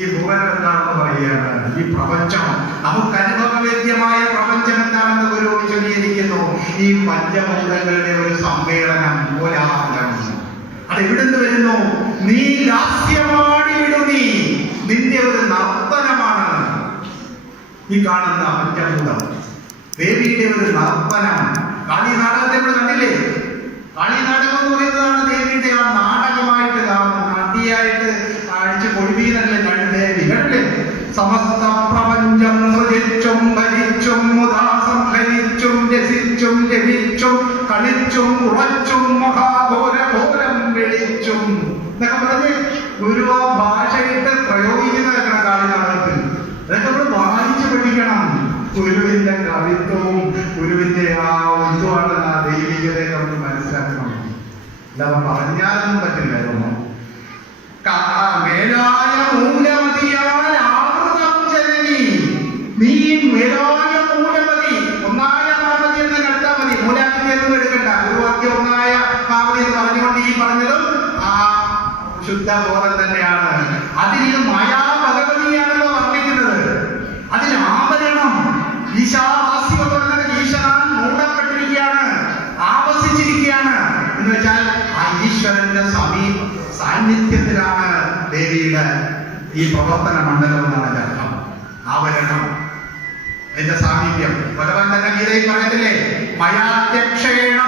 ഈ ഭൂവനം എന്താണെന്ന് പറയുകയാണ്. ഈ പ്രപഞ്ചം, നമുക്ക് അനുഭവവേദ്യമായ പ്രപഞ്ചം എന്താണെന്ന് ഗുരു വിശദീകരിക്കുന്നു. ഈ പഞ്ചഭൂതങ്ങളുടെ ഒരു സമ്മേളനം, കോലാഹലം. അത് എവിടുന്ന് വരുന്നു? നീ ലാസ്യമാടി വിടുമീ, നിന്റെ ഒരു നർത്തനമാണ് ഈ കാണുന്ന പഞ്ചഭൂതം. ദേവിയുടെ ഒരു നർത്തനം. കാളി നാടകത്തെ നമ്മൾ കണ്ടില്ലേ? കാളി നാടകം എന്ന് പറയുന്നതാണ് ദേവിയുടെ ആ നാടകമായിട്ട് കാണുന്നു. നടിയായിട്ട് അടിച്ച് കൊഴുവീനല്ലേ ദേവി കണ്ടില്ലേ? സമസ്ത പ്രപഞ്ചം നൃതിച്ചും ഭരിച്ചും മുദാസംഹരിച്ചും രസിച്ചും രവിച്ചും കളിച്ചും ഉറച്ചും മഹാഘോരഘോരം വെളിച്ചും എന്നൊക്കെ പറഞ്ഞ് ഗുരു ആ ഭാഷയിട്ട് പ്രയോഗിക്കുന്നതൊക്കെ കാളി നാടകത്തിൽ. അതൊക്കെ നമ്മൾ വായിച്ചു പഠിക്കണം. ഗുരുവിന്റെ കവിത്വവും ഗുരുവിന്റെ ആ എന്തുവാണ് ആ ദൈവികതയൊക്കെ നമുക്ക് മനസ്സിലാക്കണം. അല്ലാതെ പറഞ്ഞാലൊന്നും പറ്റില്ല. ഇതൊന്നും മേലായ മൂലമതിയാൽ ആവൃതം ജനനി, നീ മേലായ മൂലമതി. ഒന്നായ പാർവതി എന്ന് കേട്ടാൽ മതി, മൂലാമതി എന്നും എടുക്കണ്ട. ഗുരുവാക്യം ഒന്നായ പാർവതി എന്ന് പറഞ്ഞുകൊണ്ട് ഈ പറഞ്ഞതും ആ ശുദ്ധ ബോധം തന്നെയാണ്. അതിന് മായാ ഭഗവതിയാണല്ലോ വർണ്ണിക്കുന്നത്. അതിന് ആവരണം ഈശാവാസ്യമൊക്കെ ഈശ്വരൻ മൂടപ്പെട്ടിരിക്കുകയാണ്, ആവസിച്ചിരിക്കുകയാണ് എന്ന് വെച്ചാൽ ആ ഈശ്വരന്റെ സാന്നിധ്യത്തിലാണ് ദേവിയുടെ ഈ പ്രവർത്തന മണ്ഡലം എന്നാണ് അർത്ഥം. ആവരണം, അതിന്റെ സാമീപ്യം. ഭഗവാൻ തന്നെ ഗീതയിൽ പറയത്തില്ലേ? മയാധ്യക്ഷേണ